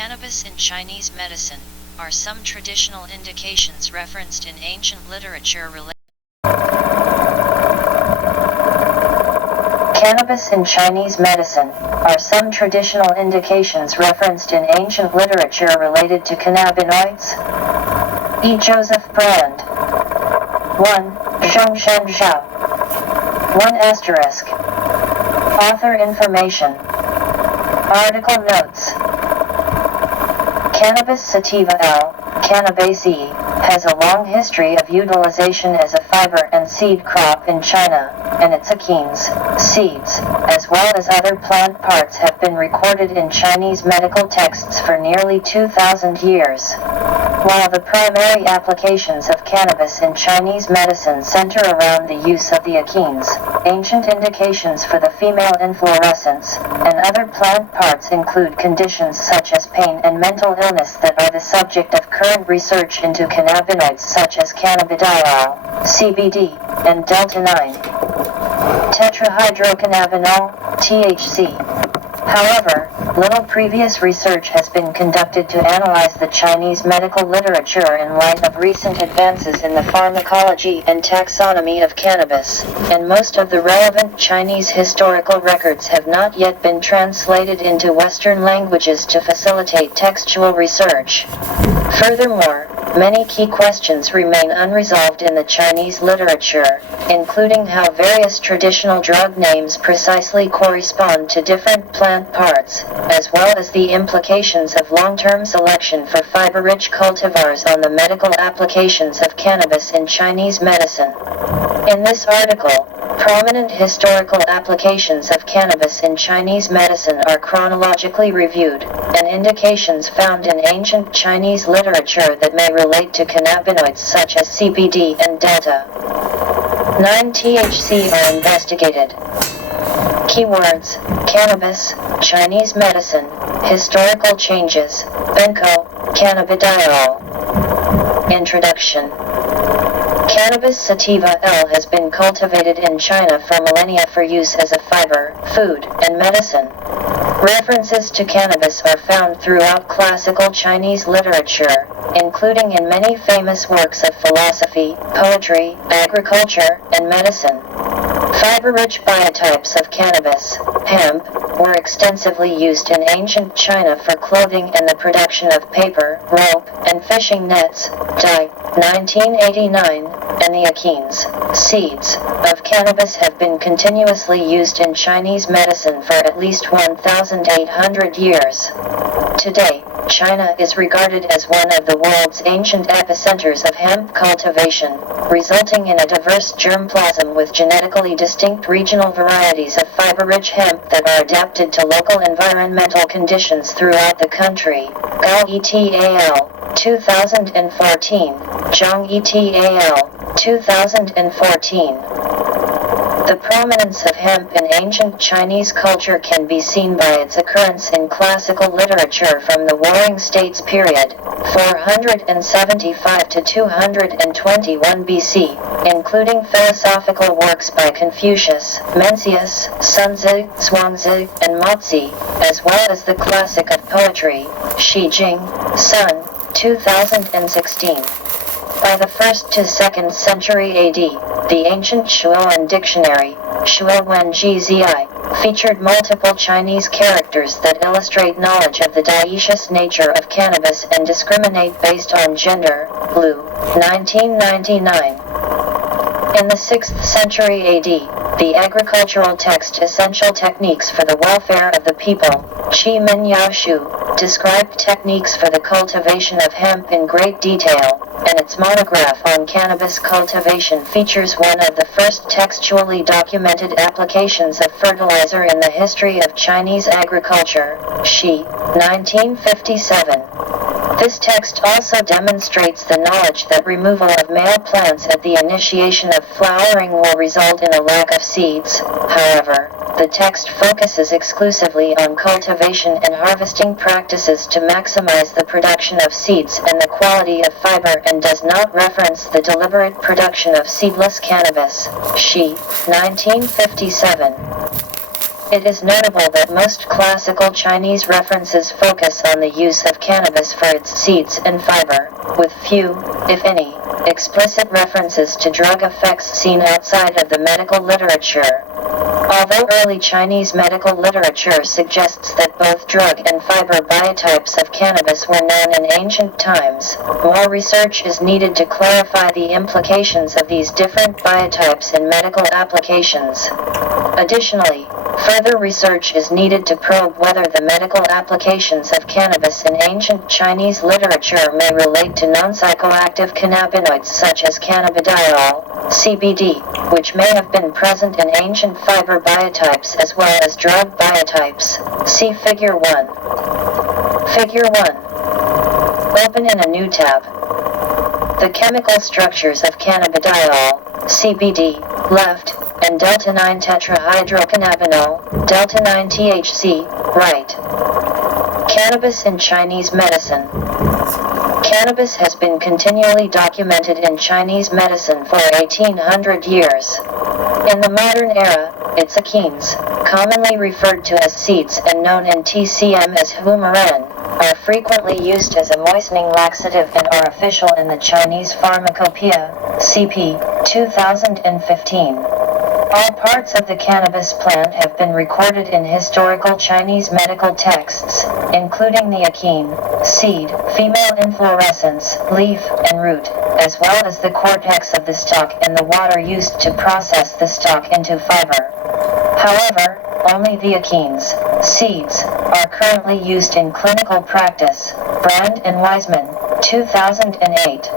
Cannabis in Chinese medicine are some traditional indications referenced in ancient literature related. Cannabis in Chinese medicine are some traditional indications referenced in ancient literature related to cannabinoids. E. Joseph Brand. 1. Zhongshan Zhao. 1 asterisk. Author information. Article notes. Cannabis sativa L. Cannabaceae has a long history of utilization as a fiber and seed crop in China, and its achenes, seeds, as well as other plant parts have been recorded in Chinese medical texts for nearly 2,000 years. While the primary applications of cannabis in Chinese medicine center around the use of the achenes, ancient indications for the female inflorescence and other plant parts include conditions such as pain and mental illness that are the subject of current research into cannabinoids such as cannabidiol, CBD, and delta-9 tetrahydrocannabinol, THC. However, little previous research has been conducted to analyze the Chinese medical literature in light of recent advances in the pharmacology and taxonomy of cannabis, and most of the relevant Chinese historical records have not yet been translated into Western languages to facilitate textual research. Furthermore, many key questions remain unresolved in the Chinese literature, including how various traditional drug names precisely correspond to different plant parts, as well as the implications of long-term selection for fiber-rich cultivars on the medical applications of cannabis in Chinese medicine. In this article, prominent historical applications of cannabis in Chinese medicine are chronologically reviewed, and indications found in ancient Chinese literature that may relate to cannabinoids such as CBD and delta-9 THC are investigated. Keywords: cannabis, Chinese medicine, historical changes, benko, cannabidiol. Introduction. Cannabis sativa L has been cultivated in China for millennia for use as a fiber, food, and medicine. References to cannabis are found throughout classical Chinese literature, including in many famous works of philosophy, poetry, agriculture, and medicine. Fiber-rich biotypes of cannabis, hemp, were extensively used in ancient China for clothing and the production of paper, rope, and fishing nets, dye, 1989, and the achenes, seeds, of cannabis have been continuously used in Chinese medicine for at least 1,800 years. Today, China is regarded as one of the world's ancient epicenters of hemp cultivation, resulting in a diverse germplasm with genetically distinct regional varieties of fiber-rich hemp that are adapted to local environmental conditions throughout the country. Gao et al. 2014, Zhang et al. 2014. The prominence of hemp in ancient Chinese culture can be seen by its occurrence in classical literature from the Warring States period, 475 to 221 BC, including philosophical works by Confucius, Mencius, Sun Tzu, Zhuangzi, and Mozi, as well as the classic of poetry, Shi Jing, Sun, 2016. By the 1st to 2nd century AD, the ancient Shuowen dictionary, Shuowen Gzi, featured multiple Chinese characters that illustrate knowledge of the dioecious nature of cannabis and discriminate based on gender. Liu, 1999. In the 6th century AD, the agricultural text Essential Techniques for the Welfare of the People, Qi Min Yao Shu, described techniques for the cultivation of hemp in great detail, and its monograph on cannabis cultivation features one of the first textually documented applications of fertilizer in the history of Chinese agriculture, Shi, 1957. This text also demonstrates the knowledge that removal of male plants at the initiation of flowering will result in a lack of seeds. However, the text focuses exclusively on cultivation and harvesting practices to maximize the production of seeds and the quality of fiber and does not reference the deliberate production of seedless cannabis. Shi, 1957. It is notable that most classical Chinese references focus on the use of cannabis for its seeds and fiber, with few, if any, explicit references to drug effects seen outside of the medical literature. Although early Chinese medical literature suggests that both drug and fiber biotypes of cannabis were known in ancient times, more research is needed to clarify the implications of these different biotypes in medical applications. Additionally, further research is needed to probe whether the medical applications of cannabis in ancient Chinese literature may relate to non-psychoactive cannabinoids such as cannabidiol, CBD, which may have been present in ancient fiber biotypes as well as drug biotypes. See Figure 1. Figure 1. Open in a new tab. The chemical structures of cannabidiol, CBD, left, and delta-9 tetrahydrocannabinol, delta-9 THC, right. Cannabis in Chinese medicine. Cannabis has been continually documented in Chinese medicine for 1800 years. In the modern era, its achenes, commonly referred to as seeds and known in TCM as humoran, are frequently used as a moistening laxative and are official in the Chinese Pharmacopoeia, CP, 2015. All parts of the cannabis plant have been recorded in historical Chinese medical texts, including the achene, seed, female inflorescence, leaf, and root, as well as the cortex of the stalk and the water used to process the stalk into fiber. However, only the achenes, seeds, are currently used in clinical practice. Brand and Wiseman, 2008.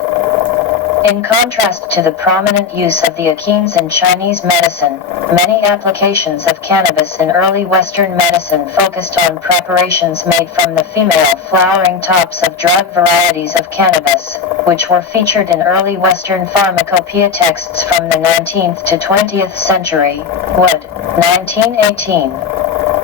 In contrast to the prominent use of the achenes in Chinese medicine, many applications of cannabis in early Western medicine focused on preparations made from the female flowering tops of drug varieties of cannabis, which were featured in early Western pharmacopoeia texts from the 19th to 20th century. Wood, 1918.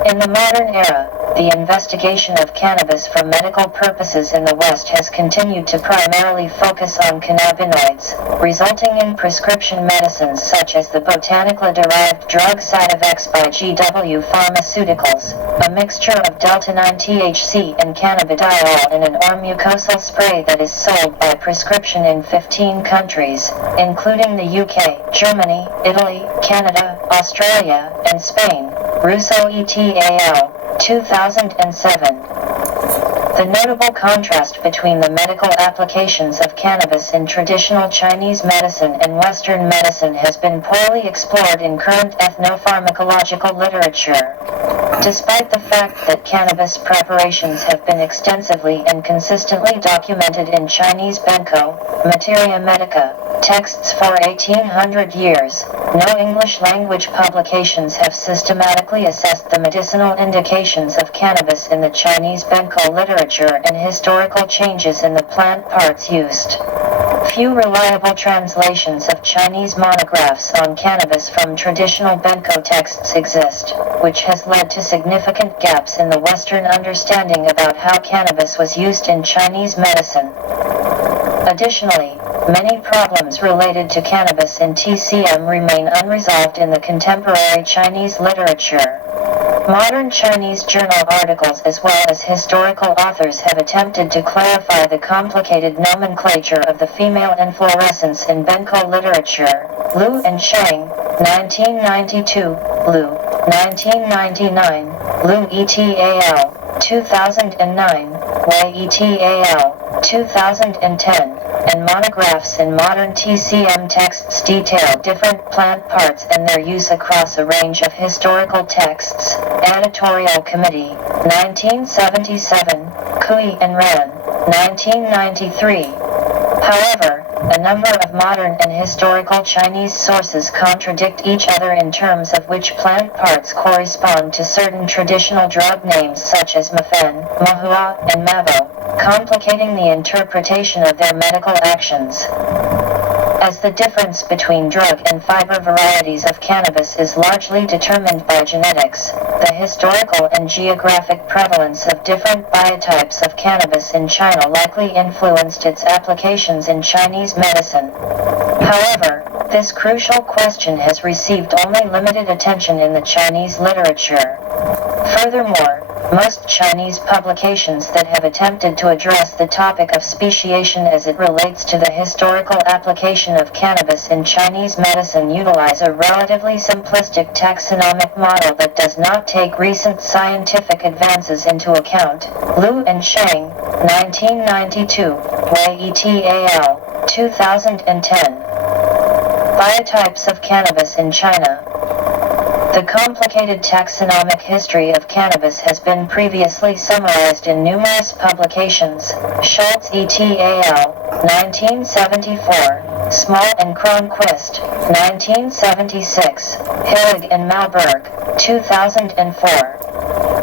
In the modern era, the investigation of cannabis for medical purposes in the West has continued to primarily focus on cannabinoids, resulting in prescription medicines such as the botanically-derived drug Sativex by GW Pharmaceuticals, a mixture of delta-9 THC and cannabidiol in an oral mucosal spray that is sold by prescription in 15 countries, including the UK, Germany, Italy, Canada, Australia, and Spain. Russo et al., 2007. The notable contrast between the medical applications of cannabis in traditional Chinese medicine and Western medicine has been poorly explored in current ethnopharmacological literature. Despite the fact that cannabis preparations have been extensively and consistently documented in Chinese Benko, Materia Medica, texts for 1800 years, no English-language publications have systematically assessed the medicinal indications of cannabis in the Chinese Benko literature and historical changes in the plant parts used. Few reliable translations of Chinese monographs on cannabis from traditional Benko texts exist, which has led to significant gaps in the Western understanding about how cannabis was used in Chinese medicine. Additionally, many problems related to cannabis in TCM remain unresolved in the contemporary Chinese literature. Modern Chinese journal articles as well as historical authors have attempted to clarify the complicated nomenclature of the female inflorescence in Benko literature. Liu and Shang, 1992, Liu, 1999, Liu et al., 2009, Wei et al., 2010, and monographs in modern TCM texts detail different plant parts and their use across a range of historical texts. Editorial Committee, 1977, Cui and Ran, 1993. However, a number of modern and historical Chinese sources contradict each other in terms of which plant parts correspond to certain traditional drug names such as Mafen, Mahua, and Mabo, complicating the interpretation of their medical actions. As the difference between drug and fiber varieties of cannabis is largely determined by genetics, the historical and geographic prevalence of different biotypes of cannabis in China likely influenced its applications in Chinese medicine. However, this crucial question has received only limited attention in the Chinese literature. Furthermore, most Chinese publications that have attempted to address the topic of speciation as it relates to the historical application of cannabis in Chinese medicine utilize a relatively simplistic taxonomic model that does not take recent scientific advances into account. Liu and Sheng, 1992, Wei et al., 2010. Biotypes of cannabis in China. The complicated taxonomic history of cannabis has been previously summarized in numerous publications. Schultz et al., 1974, Small and Cronquist, 1976, Hillig and Malberg, 2004.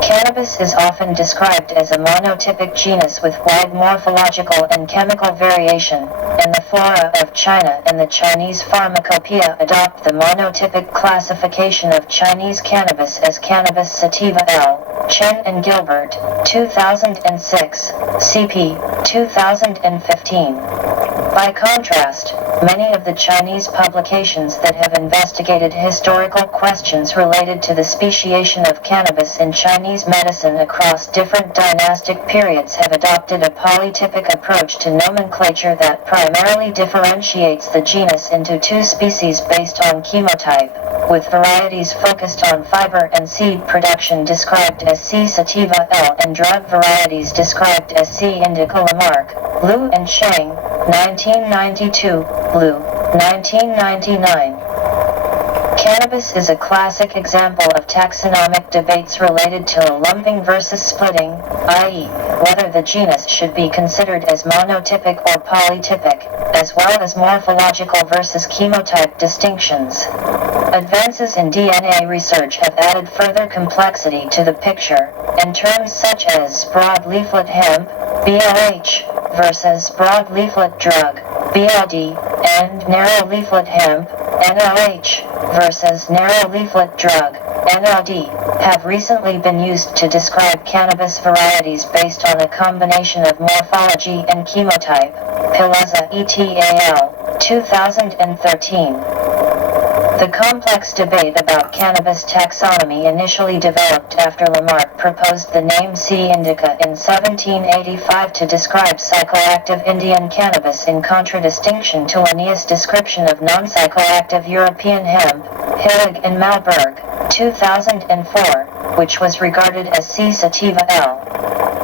Cannabis is often described as a monotypic genus with wide morphological and chemical variation, and the flora of China and the Chinese pharmacopoeia adopt the monotypic classification of Chinese cannabis as Cannabis sativa L. Chen and Gilbert, 2006, CP, 2015. By contrast, many of the Chinese publications that have investigated historical questions related to the speciation of cannabis in Chinese medicine across different dynastic periods have adopted a polytypic approach to nomenclature that primarily differentiates the genus into two species based on chemotype, with varieties focused on fiber and seed production described as C. sativa L and drug varieties described as C. indica Lamarck. Liu and Sheng, 1992, Liu, 1999. Cannabis is a classic example of taxonomic debates related to lumping versus splitting, i.e., whether the genus should be considered as monotypic or polytypic, as well as morphological versus chemotype distinctions. Advances in DNA research have added further complexity to the picture, and terms such as broad-leaflet hemp, BLH, versus broad-leaflet drug, BLD, and narrow-leaflet hemp, NLH, versus narrow-leaflet drug, NLD, have recently been used to describe cannabis varieties based on a combination of morphology and chemotype. Pilaza et al., 2013. The complex debate about cannabis taxonomy initially developed after Lamarck proposed the name C. indica in 1785 to describe psychoactive Indian cannabis in contradistinction to Linnaeus' description of non-psychoactive European hemp, Hillig and Malberg, 2004, which was regarded as C. sativa L.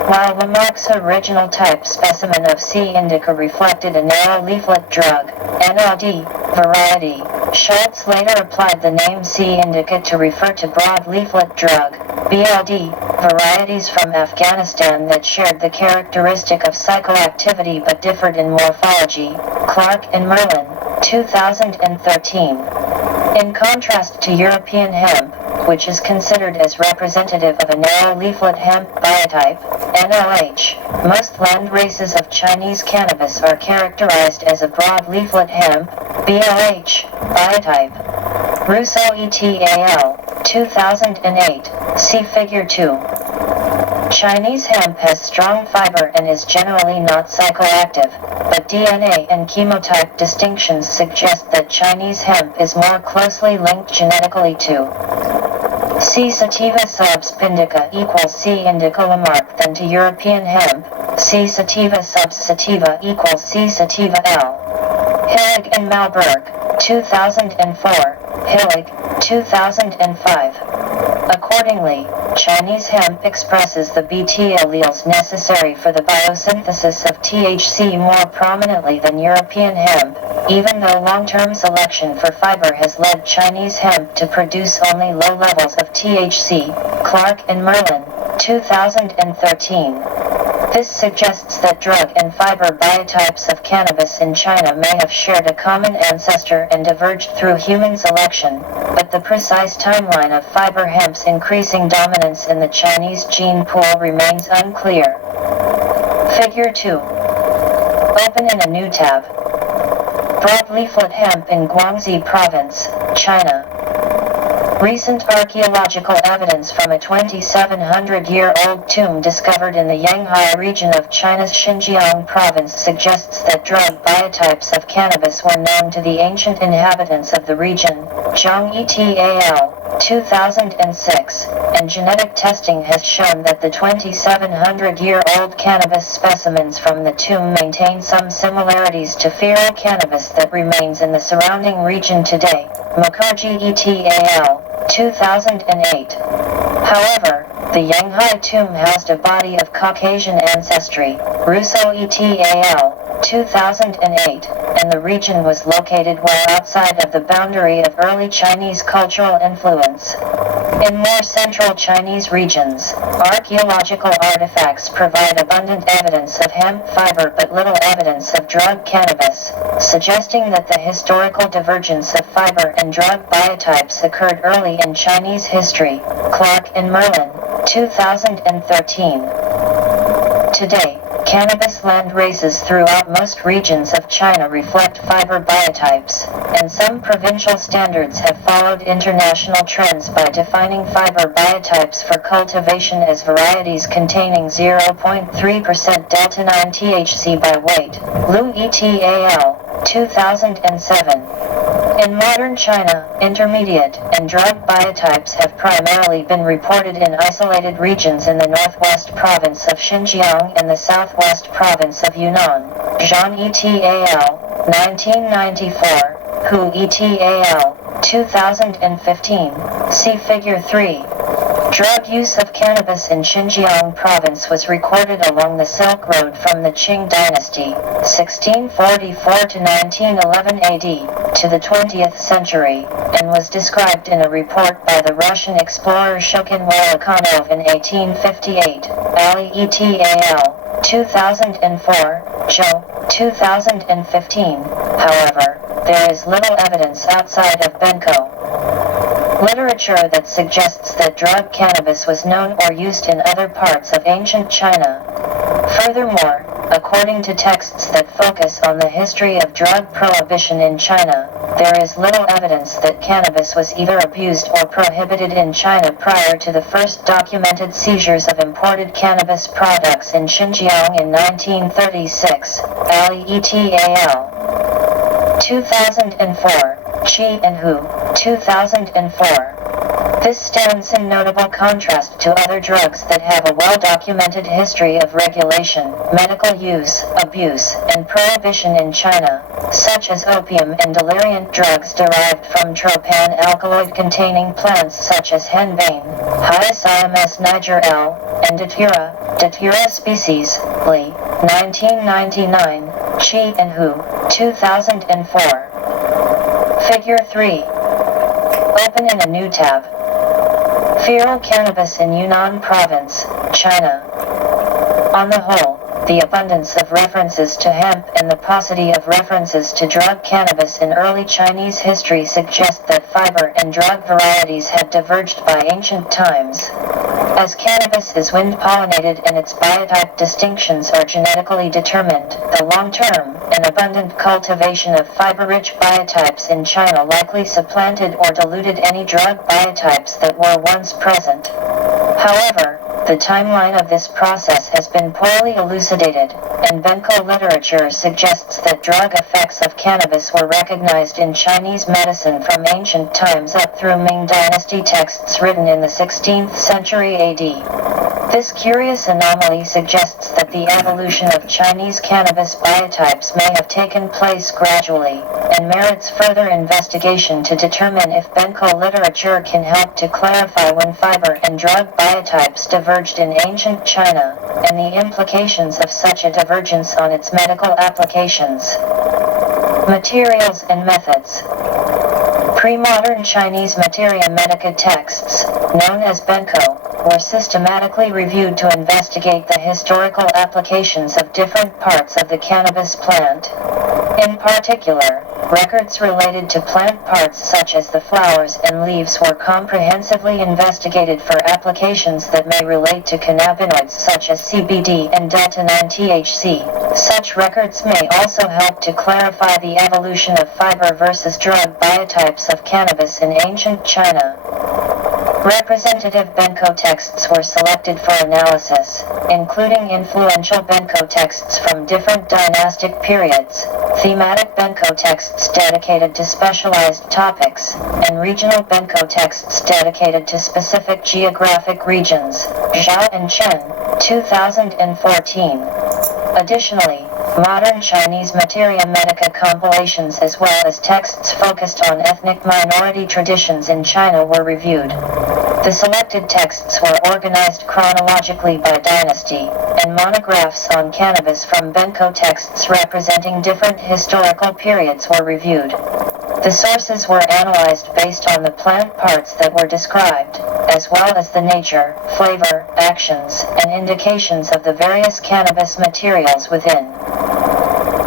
While Lamarck's original type specimen of C. indica reflected a narrow leaflet drug, NLD, variety, Schultz later applied the name C. indica to refer to broad leaflet drug, BLD, varieties from Afghanistan that shared the characteristic of psychoactivity but differed in morphology. Clark and Merlin, 2013. In contrast to European hemp, which is considered as representative of a narrow leaflet hemp biotype, NLH, most land races of Chinese cannabis are characterized as a broad leaflet hemp, BLH, biotype. Russo et al., 2008, see Figure 2. Chinese hemp has strong fiber and is generally not psychoactive, but DNA and chemotype distinctions suggest that Chinese hemp is more closely linked genetically to C. sativa subs indica equals C. indica Lamarck than to European hemp, C. sativa subs sativa equals C. sativa L. Hillig and Malberg, 2004, Hillig, 2005. Accordingly, Chinese hemp expresses the Bt alleles necessary for the biosynthesis of THC more prominently than European hemp, even though long-term selection for fiber has led Chinese hemp to produce only low levels of THC. Clark and Merlin, 2013. This suggests that drug and fiber biotypes of cannabis in China may have shared a common ancestor and diverged through human selection, but the precise timeline of fiber hemp's increasing dominance in the Chinese gene pool remains unclear. Figure 2. Open in a new tab. Broadleaflet hemp in Guangxi Province, China. Recent archaeological evidence from a 2,700-year-old tomb discovered in the Yanghai region of China's Xinjiang province suggests that drug biotypes of cannabis were known to the ancient inhabitants of the region. Zhang et al., 2006, and genetic testing has shown that the 2,700-year-old cannabis specimens from the tomb maintain some similarities to feral cannabis that remains in the surrounding region today. Mukherjee et al., 2008. However, the Yanghai tomb housed a body of Caucasian ancestry, Russo et al., 2008, and the region was located well outside of the boundary of early Chinese cultural influence. In more central Chinese regions, archaeological artifacts provide abundant evidence of hemp fiber but little evidence of drug cannabis, suggesting that the historical divergence of fiber and drug biotypes occurred early in Chinese history. Clark and Merlin, 2013. Today, cannabis land races throughout most regions of China reflect fiber biotypes, and some provincial standards have followed international trends by defining fiber biotypes for cultivation as varieties containing 0.3% delta-9 THC by weight. Liu et al., 2007. In modern China, intermediate and drug biotypes have primarily been reported in isolated regions in the northwest province of Xinjiang and the southwest province of Yunnan. Zhang et al., 1994, Hu et al., 2015. See Figure 3. Drug use of cannabis in Xinjiang province was recorded along the Silk Road from the Qing dynasty, 1644 to 1911 AD, to the 20th century, and was described in a report by the Russian explorer Shukin Volokhanov in 1858. Ali et al., 2004, Zhou, 2015. However, there is little evidence outside of Benko literature that suggests that drug cannabis was known or used in other parts of ancient China. Furthermore, according to texts that focus on the history of drug prohibition in China, there is little evidence that cannabis was either abused or prohibited in China prior to the first documented seizures of imported cannabis products in Xinjiang in 1936. Ali et al., 2004. Qi and Hu, 2004. This stands in notable contrast to other drugs that have a well-documented history of regulation, medical use, abuse, and prohibition in China, such as opium and deliriant drugs derived from tropane alkaloid-containing plants such as henbane, Hyoscyamus niger L., and Datura species, Li, 1999, Qi and Hu, 2004. Figure 3. Open in a new tab. Feral cannabis in Yunnan Province, China. On the whole, the abundance of references to hemp and the paucity of references to drug cannabis in early Chinese history suggest that fiber and drug varieties had diverged by ancient times. As cannabis is wind-pollinated and its biotype distinctions are genetically determined, the long-term and abundant cultivation of fiber-rich biotypes in China likely supplanted or diluted any drug biotypes that were once present. However, the timeline of this process has been poorly elucidated, and Benko literature suggests that drug effects of cannabis were recognized in Chinese medicine from ancient times up through Ming Dynasty texts written in the 16th century AD. This curious anomaly suggests that the evolution of Chinese cannabis biotypes may have taken place gradually, and merits further investigation to determine if Benko literature can help to clarify when fiber and drug biotypes diverged in ancient China, and the implications of such a divergence on its medical applications. Materials and methods. Pre-modern Chinese materia medica texts, known as Benko, were systematically reviewed to investigate the historical applications of different parts of the cannabis plant. In particular, records related to plant parts such as the flowers and leaves were comprehensively investigated for applications that may relate to cannabinoids such as CBD and delta-9 THC. Such records may also help to clarify the evolution of fiber versus drug biotypes of cannabis in ancient China. Representative Benko texts were selected for analysis, including influential Benko texts from different dynastic periods, thematic Benko texts dedicated to specialized topics, and regional Benko texts dedicated to specific geographic regions. Zhao and Chen, 2014. Additionally, modern Chinese materia medica compilations as well as texts focused on ethnic minority traditions in China were reviewed. The selected texts were organized chronologically by dynasty, and monographs on cannabis from Benko texts representing different historical periods were reviewed. The sources were analyzed based on the plant parts that were described, as well as the nature, flavor, actions, and indications of the various cannabis materials within.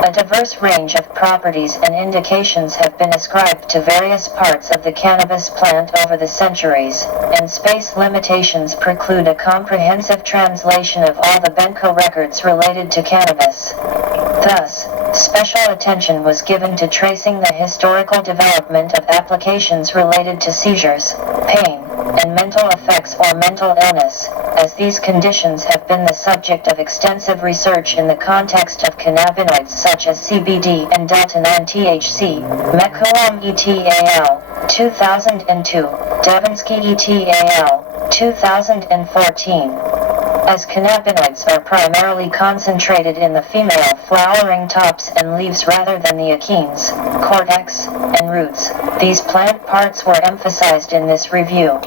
A diverse range of properties and indications have been ascribed to various parts of the cannabis plant over the centuries, and space limitations preclude a comprehensive translation of all the Benko records related to cannabis. Thus, special attention was given to tracing the historical development of applications related to seizures, pain, and mental effects or mental illness, as these conditions have been the subject of extensive research in the context of cannabinoids such as CBD and delta-9 THC, Mekulam et al., 2002, Devinsky et al., 2014. As cannabinoids are primarily concentrated in the female flowering tops and leaves rather than the achenes, cortex, and roots, these plant parts were emphasized in this review.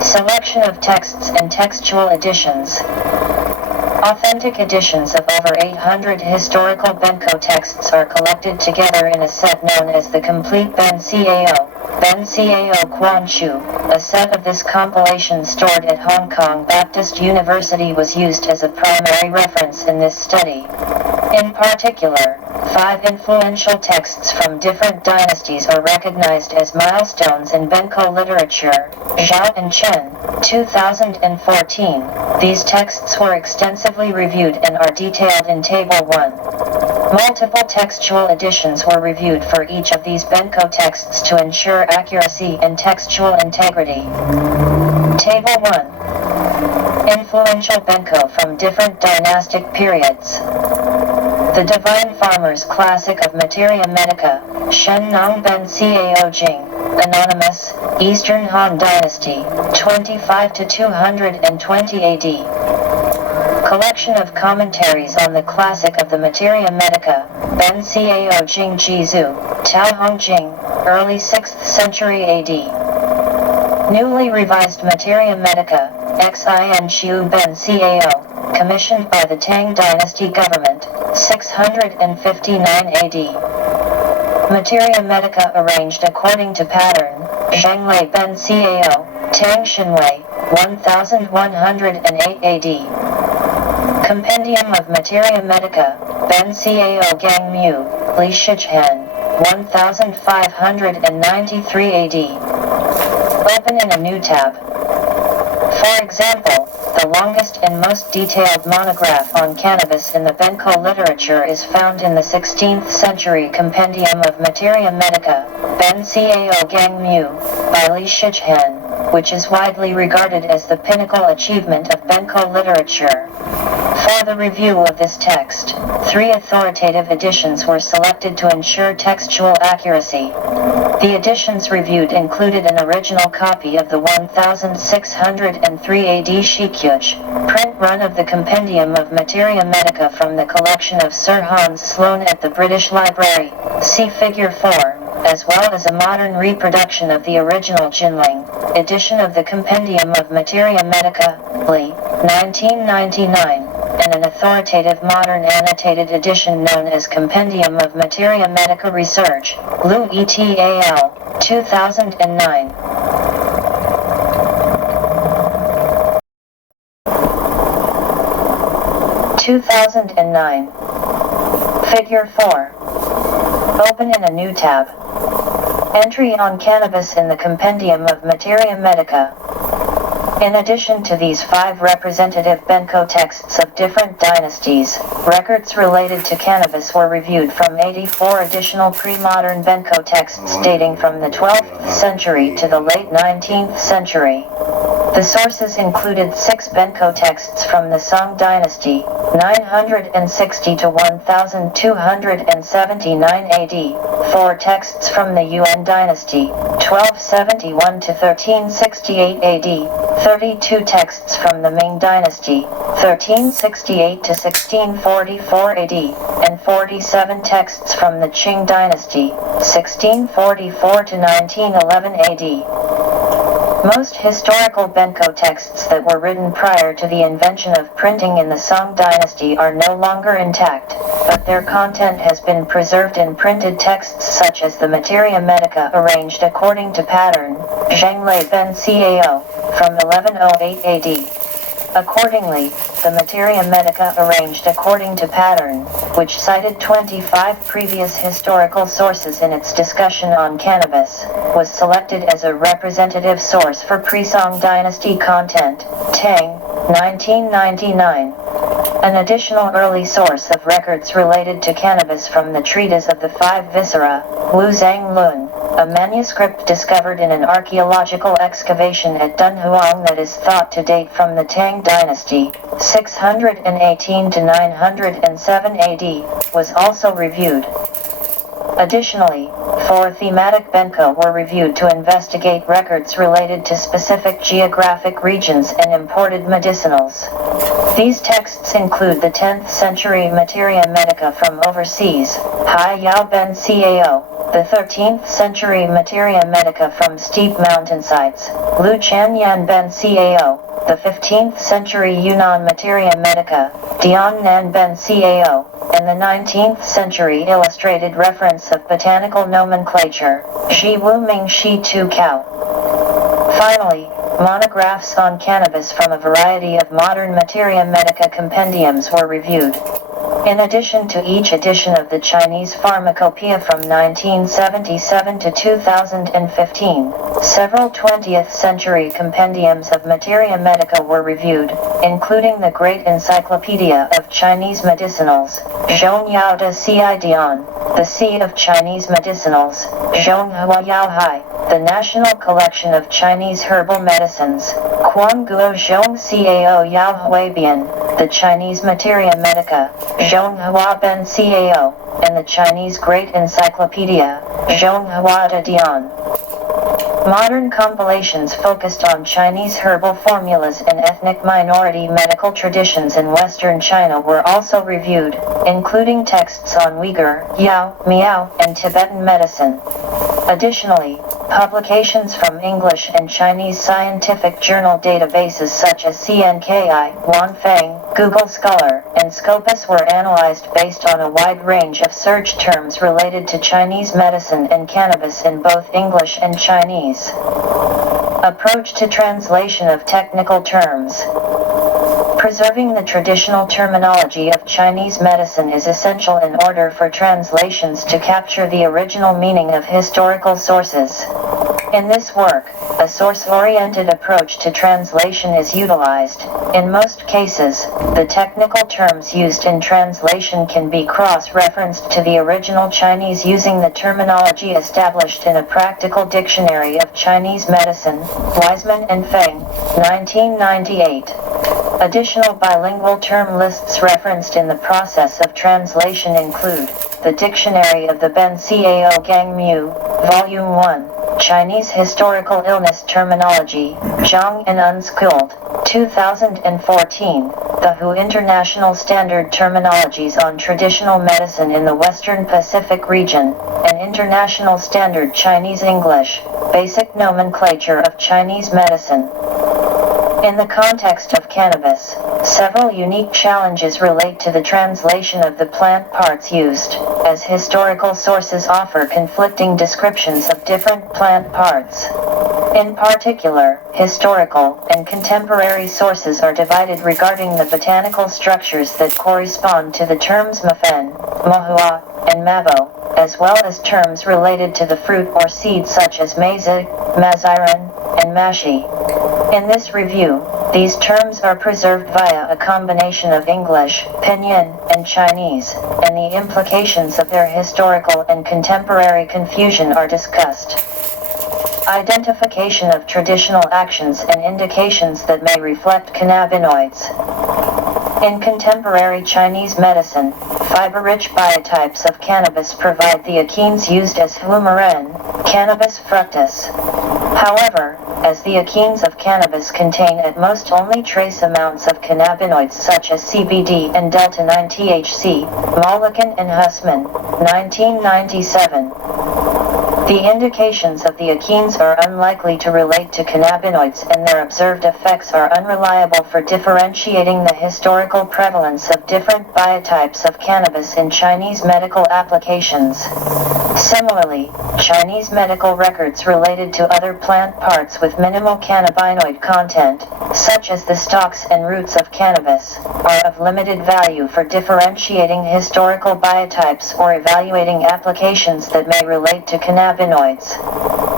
Selection of texts and textual editions. Authentic editions of over 800 historical Benko texts are collected together in a set known as the Complete Ben Cao, Ben Cao Quan Chu. A set of this compilation stored at Hong Kong Baptist University was used as a primary reference in this study. In particular, 5 influential texts from different dynasties are recognized as milestones in Benko literature. Zhao and Chen, 2014. These texts were extensively reviewed and are detailed in Table 1. Multiple textual editions were reviewed for each of these Benko texts to ensure accuracy and textual integrity. Table 1. Influential Benko from different dynastic periods. The Divine Farmer's Classic of Materia Medica, Shen Nong Ben Cao Jing, Anonymous, Eastern Han Dynasty, 25 to 220 AD. Collection of commentaries on the Classic of the Materia Medica, Ben Cao Jing Jizu, Tao Hong Jing, early 6th century AD. Newly revised Materia Medica, Xin Xiu Ben Cao, commissioned by the Tang Dynasty government, 659 AD. Materia Medica arranged according to pattern, Zhanglei Ben Cao, Tang Shenwei, 1108 AD. Compendium of Materia Medica, Ben Cao Gang Mu, Li Shichuan, 1593 AD. Open in a new tab. For example, the longest and most detailed monograph on cannabis in the Benko literature is found in the 16th century Compendium of Materia Medica, Ben Cao Gang Mu, by Li Shichuan, which is widely regarded as the pinnacle achievement of Benko literature. For the review of this text, 3 authoritative editions were selected to ensure textual accuracy. The editions reviewed included an original copy of the 1603 AD Shikyuj print run of the Compendium of Materia Medica from the collection of Sir Hans Sloane at the British Library, see Figure 4, as well as a modern reproduction of the original Jinling edition of the Compendium of Materia Medica, Li, 1999. And an authoritative modern annotated edition known as Compendium of Materia Medica Research, Lu et al., 2009. Figure 4. Open in a new tab. Entry on cannabis in the Compendium of Materia Medica. In addition to these 5 representative Benko texts of different dynasties, records related to cannabis were reviewed from 84 additional pre-modern Benko texts dating from the 12th century to the late 19th century. The sources included 6 Benko texts from the Song dynasty, 960 to 1279 AD, 4 texts from the Yuan dynasty, 1271 to 1368 AD, 32 texts from the Ming dynasty, 1368 to 1644 AD, and 47 texts from the Qing dynasty, 1644 to 1911 AD. Most historical Benko texts that were written prior to the invention of printing in the Song dynasty are no longer intact, but their content has been preserved in printed texts such as the Materia Medica arranged according to pattern, Zhenglei Ben Cao, from 1108 AD. Accordingly, the Materia Medica arranged according to pattern, which cited 25 previous historical sources in its discussion on cannabis, was selected as a representative source for pre-Song dynasty content, Tang, 1999. An additional early source of records related to cannabis from the Treatise of the Five Viscera, Wu Zhang Lun, a manuscript discovered in an archaeological excavation at Dunhuang that is thought to date from the Tang dynasty, 618 to 907 AD, was also reviewed. Additionally, 4 thematic Benko were reviewed to investigate records related to specific geographic regions and imported medicinals. These texts include the 10th century Materia Medica from overseas, Hai Yao Ben Cao, the 13th century Materia Medica from steep mountainsides, Lu Chanyan Ben Cao, the 15th century Yunnan Materia Medica, Dian Nan Ben Cao, and the 19th century illustrated reference of botanical nomenclature, Zhi Wu Ming Shi Tu Cao. Finally, monographs on cannabis from a variety of modern Materia Medica compendiums were reviewed. In addition to each edition of the Chinese Pharmacopoeia from 1977 to 2015, several 20th century compendiums of Materia Medica were reviewed, including the Great Encyclopedia of Chinese Medicinals, Zhongyao de Ci Dian, the Sea of Chinese Medicinals, Zhonghua Yao Hai, the National Collection of Chinese Herbal Medicines, Guo Zhong Cao Yao Huibian, the Chinese Materia Medica, Zhonghua Ben Cao, and the Chinese Great Encyclopedia, Zhonghua de Dian. Modern compilations focused on Chinese herbal formulas and ethnic minority medical traditions in Western China were also reviewed, including texts on Uyghur, Yao, Miao, and Tibetan medicine. Additionally, publications from English and Chinese scientific journal databases such as CNKI, Wanfeng, Google Scholar, and Scopus were analyzed based on a wide range of search terms related to Chinese medicine and cannabis in both English and Chinese. Approach to translation of technical terms. Preserving the traditional terminology of Chinese medicine is essential in order for translations to capture the original meaning of historical sources. In this work, a source-oriented approach to translation is utilized. In most cases, the technical terms used in translation can be cross-referenced to the original Chinese using the terminology established in a practical dictionary of Chinese medicine, Wiseman and Feng, 1998. Additional bilingual term lists referenced in the process of translation include the Dictionary of the Ben Cao Gang Mu, Volume 1, Chinese Historical Illness Terminology, Zhang and Unskilled, 2014, the WHO International Standard Terminologies on Traditional Medicine in the Western Pacific Region, and International Standard Chinese English, Basic Nomenclature of Chinese Medicine. In the context of cannabis, several unique challenges relate to the translation of the plant parts used, as historical sources offer conflicting descriptions of different plant parts. In particular, historical and contemporary sources are divided regarding the botanical structures that correspond to the terms mafen, mahua, and mabo, as well as terms related to the fruit or seed such as maize, maziran, and mashi. In this review, these terms are preserved via a combination of English, Pinyin, and Chinese, and the implications of their historical and contemporary confusion are discussed. Identification of traditional actions and indications that may reflect cannabinoids. In contemporary Chinese medicine, fiber-rich biotypes of cannabis provide the achenes used as humorin, Cannabis fructus. However, as the achenes of cannabis contain at most only trace amounts of cannabinoids such as CBD and delta-9 THC, Mulliken and Hussman, 1997. The indications of the achenes are unlikely to relate to cannabinoids and their observed effects are unreliable for differentiating the historical prevalence of different biotypes of cannabis in Chinese medical applications. Similarly, Chinese medical records related to other plant parts with minimal cannabinoid content, such as the stalks and roots of cannabis, are of limited value for differentiating historical biotypes or evaluating applications that may relate to cannabinoids.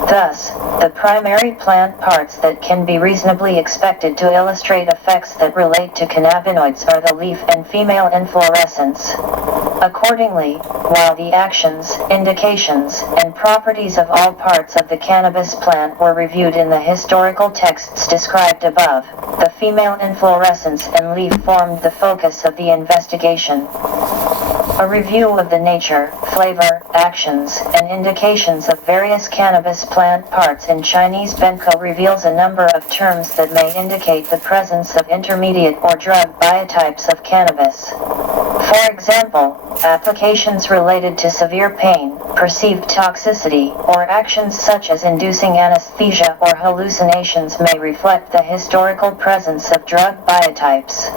Thus, the primary plant parts that can be reasonably expected to illustrate effects that relate to cannabinoids are the leaf and female inflorescence. Accordingly, while the actions, indications, and properties of all parts of the cannabis plant were reviewed in the historical texts described above, the female inflorescence and leaf formed the focus of the investigation. A review of the nature, flavor, actions, and indications of various cannabis plant parts in Chinese Benko reveals a number of terms that may indicate the presence of intermediate or drug biotypes of cannabis. For example, applications related to severe pain, perceived toxicity, or actions such as inducing anesthesia or hallucinations may reflect the historical presence of drug biotypes.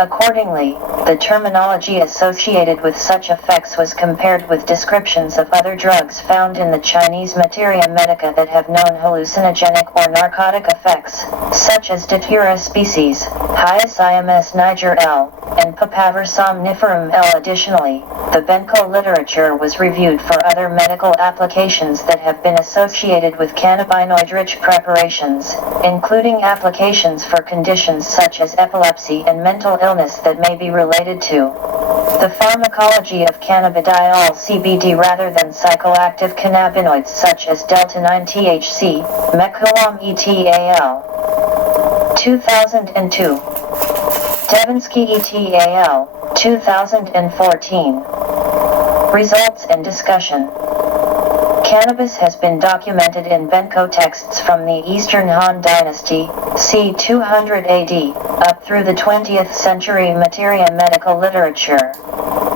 Accordingly, the terminology associated with such effects was compared with descriptions of other drugs found in the Chinese materia medica that have known hallucinogenic or narcotic effects, such as Datura species, Hyoscyamus niger L, and Papaver somniferum L. Additionally, the Benko literature was reviewed for other medical applications that have been associated with cannabinoid-rich preparations, including applications for conditions such as epilepsy and mental illness that may be related to the pharmacology of cannabidiol CBD rather than psychoactive cannabinoids such as delta-9 THC, Mekuam ETAL. 2002. Devinsky ETAL, 2014. Results and discussion. Cannabis has been documented in Benko texts from the Eastern Han Dynasty, c. 200 AD, up through the 20th century materia medical literature.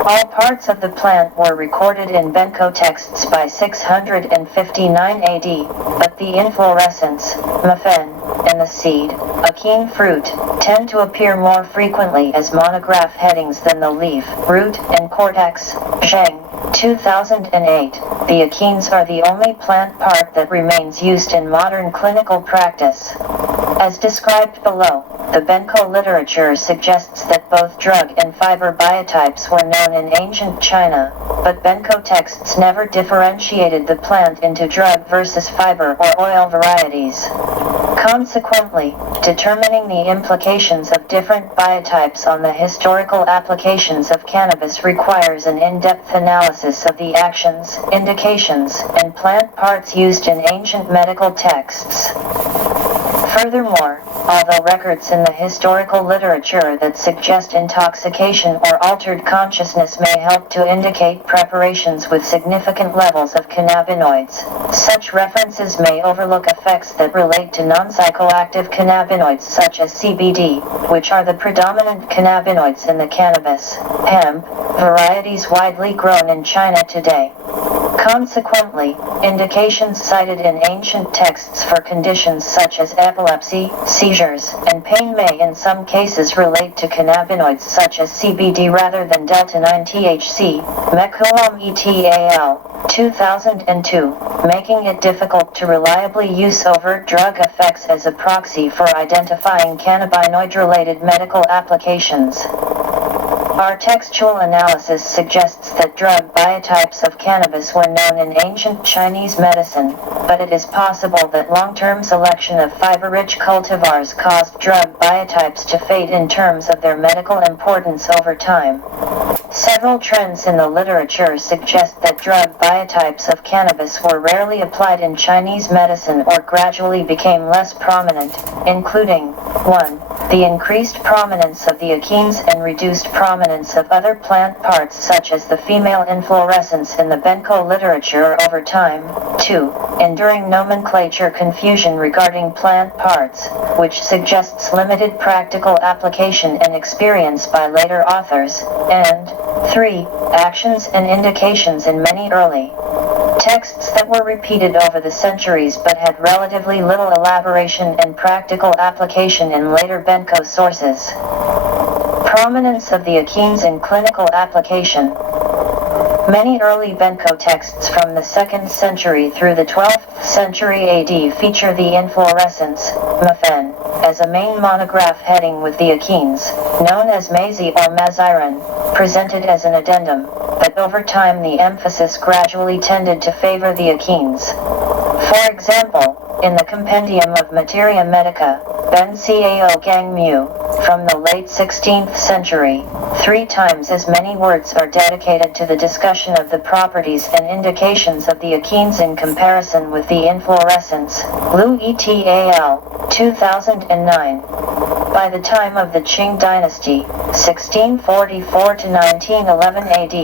All parts of the plant were recorded in Benko texts by 659 AD, but the inflorescence, mephen, and the seed, achene fruit, tend to appear more frequently as monograph headings than the leaf, root, and cortex. Zheng, 2008. The achenes are the only plant part that remains used in modern clinical practice. As described below, the Benko literature suggests that both drug and fiber biotypes were known in ancient China, but Benko texts never differentiated the plant into drug versus fiber or oil varieties. Consequently, determining the implications of different biotypes on the historical applications of cannabis requires an in-depth analysis of the actions, indications, and plant parts used in ancient medical texts. Furthermore, although records in the historical literature that suggest intoxication or altered consciousness may help to indicate preparations with significant levels of cannabinoids, such references may overlook effects that relate to non-psychoactive cannabinoids such as CBD, which are the predominant cannabinoids in the cannabis, hemp, varieties widely grown in China today. Consequently, indications cited in ancient texts for conditions such as epilepsy, seizures, and pain may in some cases relate to cannabinoids such as CBD rather than delta-9 THC, Mekuam ETAL, 2002, making it difficult to reliably use overt drug effects as a proxy for identifying cannabinoid-related medical applications. Our textual analysis suggests that drug biotypes of cannabis were known in ancient Chinese medicine, but it is possible that long-term selection of fiber-rich cultivars caused drug biotypes to fade in terms of their medical importance over time. Several trends in the literature suggest that drug biotypes of cannabis were rarely applied in Chinese medicine or gradually became less prominent, including 1. The increased prominence of the achenes and reduced prominence of other plant parts such as the female inflorescence in the Benko literature over time. 2. Enduring nomenclature confusion regarding plant parts, which suggests limited practical application and experience by later authors. And 3. Actions and indications in many early texts that were repeated over the centuries but had relatively little elaboration and practical application in later Benko sources. Prominence of the achenes in clinical application. Many early Benko texts from the 2nd century through the 12th century AD feature the inflorescence, maphen, as a main monograph heading with the achenes, known as mazi or maziran, presented as an addendum, but over time the emphasis gradually tended to favor the achenes. For example, in the Compendium of Materia Medica, Ben Cao Gang Mu, from the late 16th century, 3 times as many words are dedicated to the discussion of the properties and indications of the achenes in comparison with the inflorescence. Lu et al., 2009. By the time of the Qing dynasty, 1644 to 1911 AD,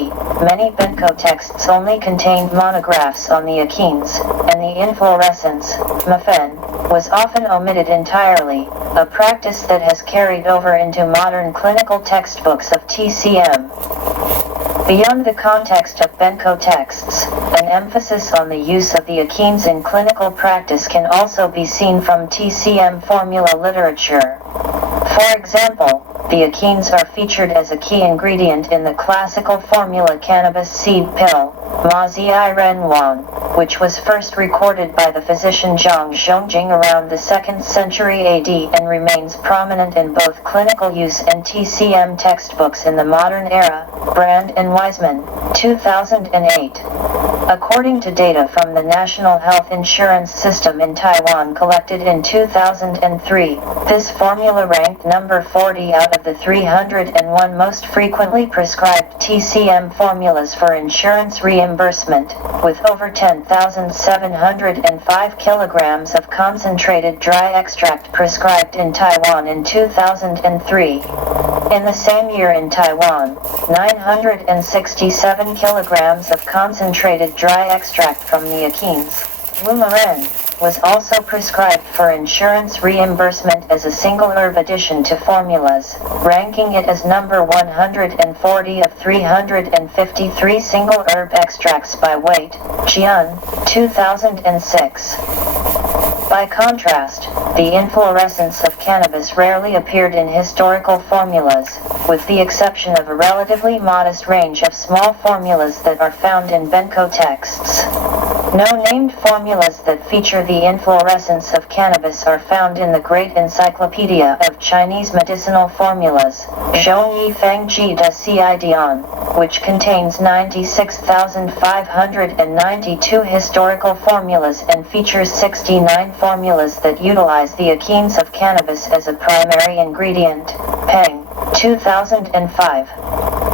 many Benko texts only contained monographs on the achenes, and the inflorescence, maphen, was often omitted entirely, a practice that has carried over into modern clinical textbooks of TCM. Beyond the context of Benko texts, an emphasis on the use of the achenes in clinical practice can also be seen from TCM formula literature. For example, the achenes are featured as a key ingredient in the classical formula cannabis seed pill, Ma Zi Ren Wan, which was first recorded by the physician Zhang Zhongjing around the 2nd century AD and remains prominent in both clinical use and TCM textbooks in the modern era. Brand and Wiseman, 2008. According to data from the National Health Insurance System in Taiwan collected in 2003, this formula ranked number 40 out of the 301 most frequently prescribed TCM formulas for insurance reimbursement, with over 10,705 kilograms of concentrated dry extract prescribed in Taiwan in 2003. In the same year in Taiwan, 967 kilograms of concentrated dry extract from the achenes, Lumaren, was also prescribed for insurance reimbursement as a single herb addition to formulas, ranking it as number 140 of 353 single herb extracts by weight. Jian, 2006. By contrast, the inflorescence of cannabis rarely appeared in historical formulas, with the exception of a relatively modest range of small formulas that are found in Benko texts. No named formulas that feature the inflorescence of cannabis are found in the Great Encyclopedia of Chinese Medicinal Formulas, Zhongyi Fangji de Cidian, which contains 96,592 historical formulas and features 69 formulas that utilize the achenes of cannabis as a primary ingredient. Peng, 2005.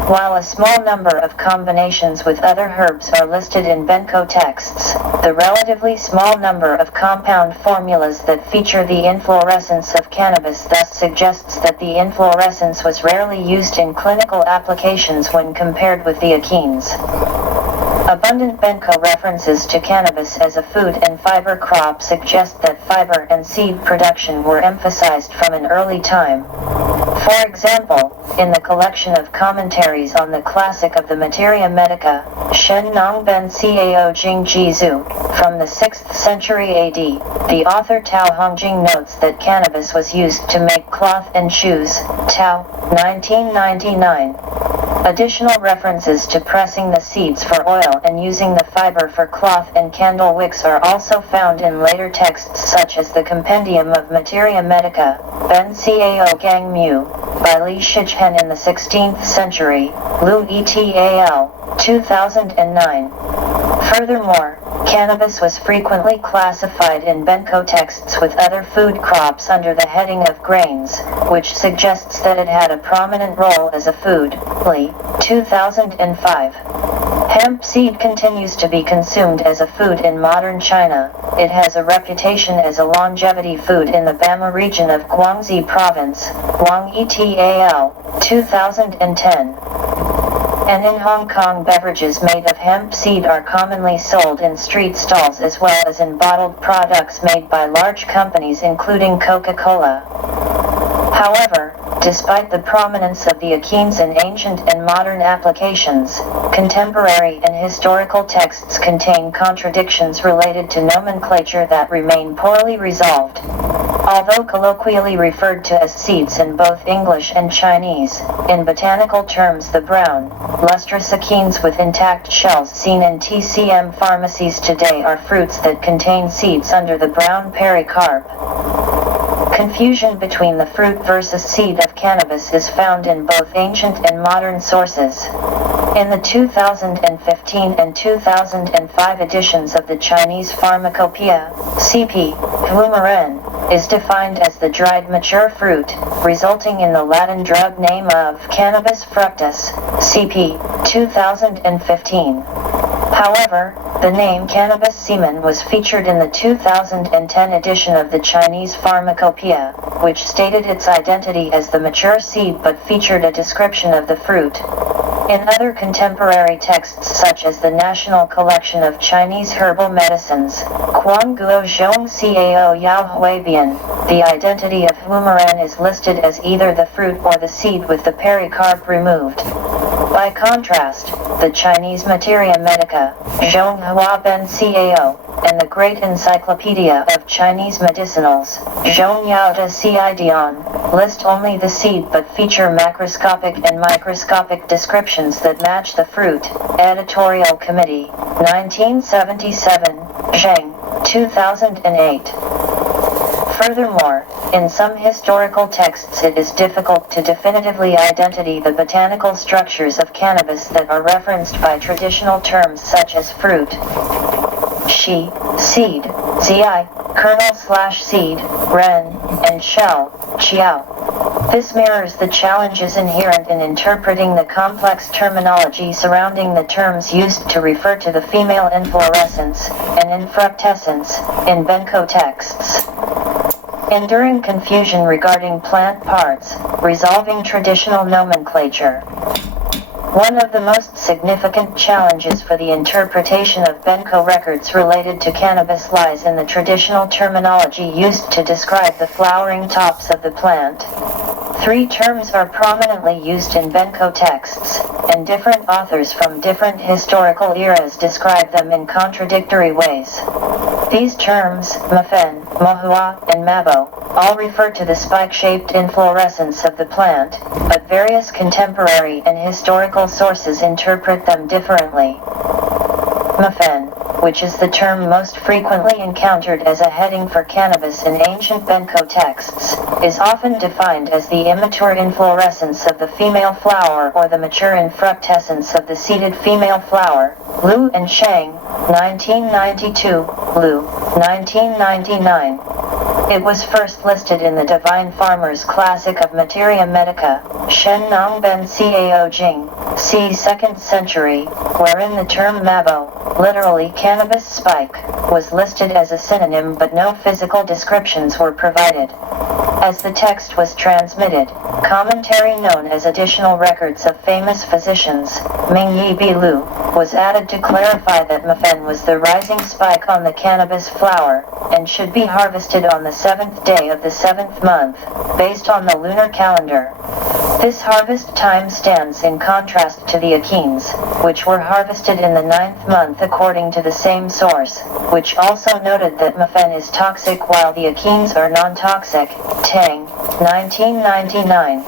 While a small number of combinations with other herbs are listed in Benko texts, the relatively small number of compound formulas that feature the inflorescence of cannabis thus suggests that the inflorescence was rarely used in clinical applications when compared with the achenes. Abundant Benko references to cannabis as a food and fiber crop suggest that fiber and seed production were emphasized from an early time. For example, in the collection of commentaries on the classic of the Materia Medica, Shen Nong Ben Cao Jing Ji Zhu, from the 6th century AD, the author Tao Hongjing notes that cannabis was used to make cloth and shoes. Tao, 1999. Additional references to pressing the seeds for oil and using the fiber for cloth and candle wicks are also found in later texts such as the Compendium of Materia Medica, Ben Cao Gang Mu, by Li Shichen in the 16th century, Lu et al., 2009. Furthermore, cannabis was frequently classified in Benko texts with other food crops under the heading of grains, which suggests that it had a prominent role as a food. Li, 2005. Hemp seed continues to be consumed as a food in modern China. It has a reputation as a longevity food in the Bama region of Guangxi Province, Wang et al., 2010. And in Hong Kong, beverages made of hemp seed are commonly sold in street stalls as well as in bottled products made by large companies including Coca-Cola. However, despite the prominence of the achenes in ancient and modern applications, contemporary and historical texts contain contradictions related to nomenclature that remain poorly resolved. Although colloquially referred to as seeds in both English and Chinese, in botanical terms the brown, lustrous achenes with intact shells seen in TCM pharmacies today are fruits that contain seeds under the brown pericarp. Confusion between the fruit versus seed of cannabis is found in both ancient and modern sources. In the 2015 and 2005 editions of the Chinese Pharmacopoeia, CP, Humaren, is defined as the dried mature fruit, resulting in the Latin drug name of Cannabis fructus, CP, 2015. However, the name cannabis semen was featured in the 2010 edition of the Chinese Pharmacopoeia, which stated its identity as the mature seed but featured a description of the fruit. In other contemporary texts such as the National Collection of Chinese Herbal Medicines, Guo Zhong Cao Yao Huibian, the identity of Humaren is listed as either the fruit or the seed with the pericarp removed. By contrast, the Chinese Materia Medica, Zhonghua Ben Cao, and the Great Encyclopedia of Chinese Medicinals, Zhongyao de Cidian, list only the seed but feature macroscopic and microscopic descriptions that match the fruit. Editorial Committee, 1977, Zheng, 2008. Furthermore, in some historical texts it is difficult to definitively identify the botanical structures of cannabis that are referenced by traditional terms such as fruit, shi, seed, zi, kernel/seed, ren, and shell, qiao. This mirrors the challenges inherent in interpreting the complex terminology surrounding the terms used to refer to the female inflorescence and infructescence in Benko texts. Enduring confusion regarding plant parts, resolving traditional nomenclature. One of the most significant challenges for the interpretation of Benko records related to cannabis lies in the traditional terminology used to describe the flowering tops of the plant. Three terms are prominently used in Benko texts, and different authors from different historical eras describe them in contradictory ways. These terms, mafen, mohua, and mabo, all refer to the spike-shaped inflorescence of the plant, but various contemporary and historical sources interpret them differently. Mafen, which is the term most frequently encountered as a heading for cannabis in ancient Benko texts, is often defined as the immature inflorescence of the female flower or the mature infructescence of the seeded female flower. Liu and Shang, 1992, Liu, 1999. It was first listed in the Divine Farmer's Classic of Materia Medica, Shen Nong Ben Cao Jing, c. 2nd century, wherein the term mabo, literally cannabis spike, was listed as a synonym but no physical descriptions were provided. As the text was transmitted, commentary known as Additional Records of Famous Physicians, Ming Yi Bi Lu, was added to clarify that mafen was the rising spike on the cannabis flower, and should be harvested on the 7th day of the 7th month, based on the lunar calendar. This harvest time stands in contrast to the achenes, which were harvested in the 9th month according to the same source, which also noted that mafen is toxic while the achenes are non-toxic. Tang, 1999.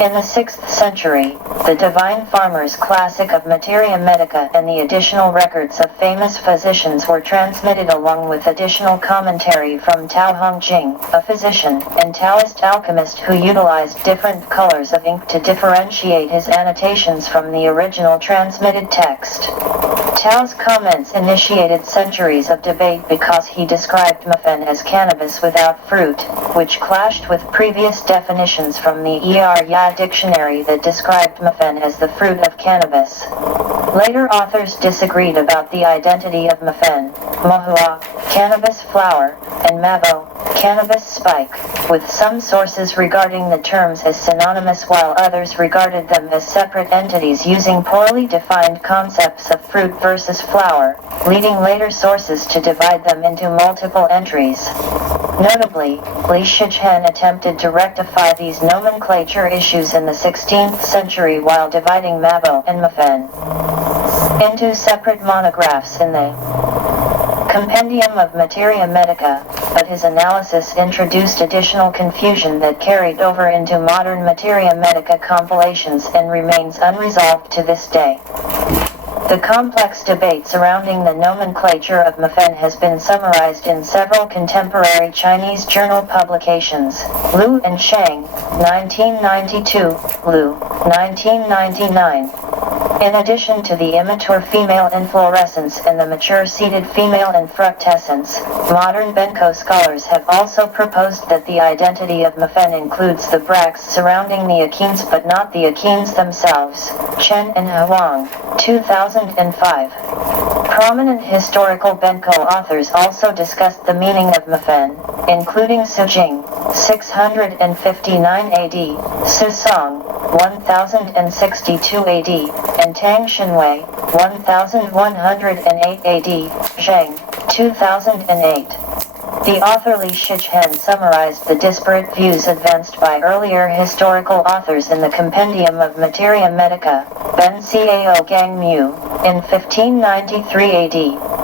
In the 6th century, the Divine Farmer's Classic of Materia Medica and the additional records of famous physicians were transmitted along with additional commentary from Tao Hongjing, a physician and Taoist alchemist who utilized different colors of ink to differentiate his annotations from the original transmitted text. Tao's comments initiated centuries of debate because he described Mufen as cannabis without fruit, which clashed with previous definitions from the Ya dictionary that described Mufen as the fruit of cannabis. Later authors disagreed about the identity of Mufen, Mohua, cannabis flower, and Mabo, cannabis spike, with some sources regarding the terms as synonymous while others regarded them as separate entities using poorly defined concepts of fruit versus flower, leading later sources to divide them into multiple entries. Notably, Li Shichen attempted to rectify these nomenclature issues in the 16th century while dividing Mabo and Mufen into separate monographs in the Compendium of Materia Medica, but his analysis introduced additional confusion that carried over into modern Materia Medica compilations and remains unresolved to this day. The complex debate surrounding the nomenclature of Mufen has been summarized in several contemporary Chinese journal publications. Liu and Shang, 1992, Liu, 1999. In addition to the immature female inflorescence and the mature seeded female infructescence, modern Benko scholars have also proposed that the identity of Mufen includes the bracts surrounding the achenes but not the achenes themselves. Chen and Huang, 2005. Prominent historical Benko authors also discussed the meaning of Mufen, including Su Jing, 659 AD, Su Song, 1062 AD, and Tang Xinwei, 1108 AD, Zheng, 2008. The author Li Shichen summarized the disparate views advanced by earlier historical authors in the Compendium of Materia Medica, Ben Cao Gang Mu, in 1593 AD,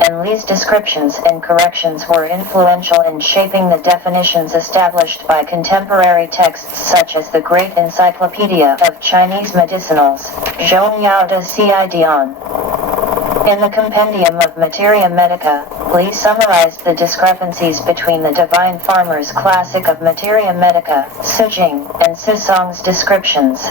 and Li's descriptions and corrections were influential in shaping the definitions established by contemporary texts such as the Great Encyclopedia of Chinese Medicinals, Zhongyao de Cidian. In the Compendium of Materia Medica, Li summarized the discrepancies between the Divine Farmer's Classic of Materia Medica, Su Jing, and Su Song's descriptions.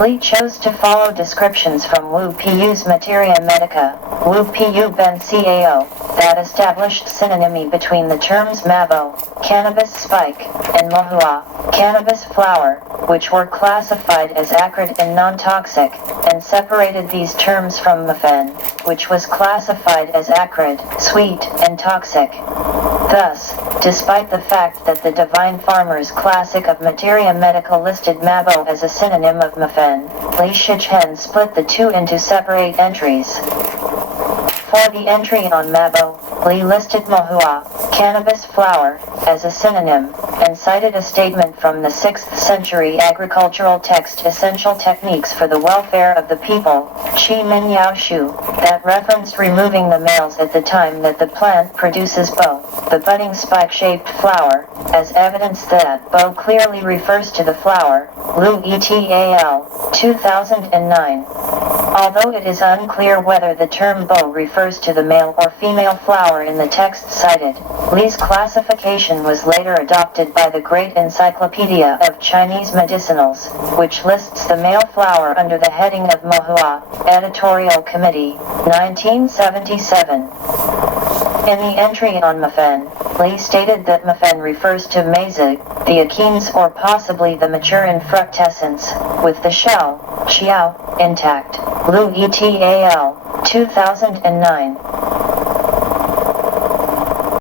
Li chose to follow descriptions from Wu Piu's Materia Medica, Wu Piu Ben Cao, that established synonymy between the terms Mabo, cannabis spike, and Mohua, cannabis flower, which were classified as acrid and non-toxic, and separated these terms from Mufen, which was classified as acrid, sweet, and toxic. Thus, despite the fact that the Divine Farmer's Classic of Materia Medica listed Mabo as a synonym of Mufen, Li Shichen split the two into separate entries. For the entry on Mabo, Li listed Mohua, cannabis flower, as a synonym, and cited a statement from the 6th century agricultural text Essential Techniques for the Welfare of the People, Qi Min Yao Shu, that referenced removing the males at the time that the plant produces bo, the budding spike-shaped flower, as evidence that bo clearly refers to the flower, Lu et al., 2009. Although it is unclear whether the term bo refers to the male or female flower in the text cited, Li's classification was later adopted by the Great Encyclopedia of Chinese Medicinals, which lists the male flower under the heading of Mohua, Editorial Committee, 1977. In the entry on Mufen, Li stated that Mufen refers to maize, the achenes or possibly the mature infructescence, with the shell, xiao, intact. Lu et al., 2009.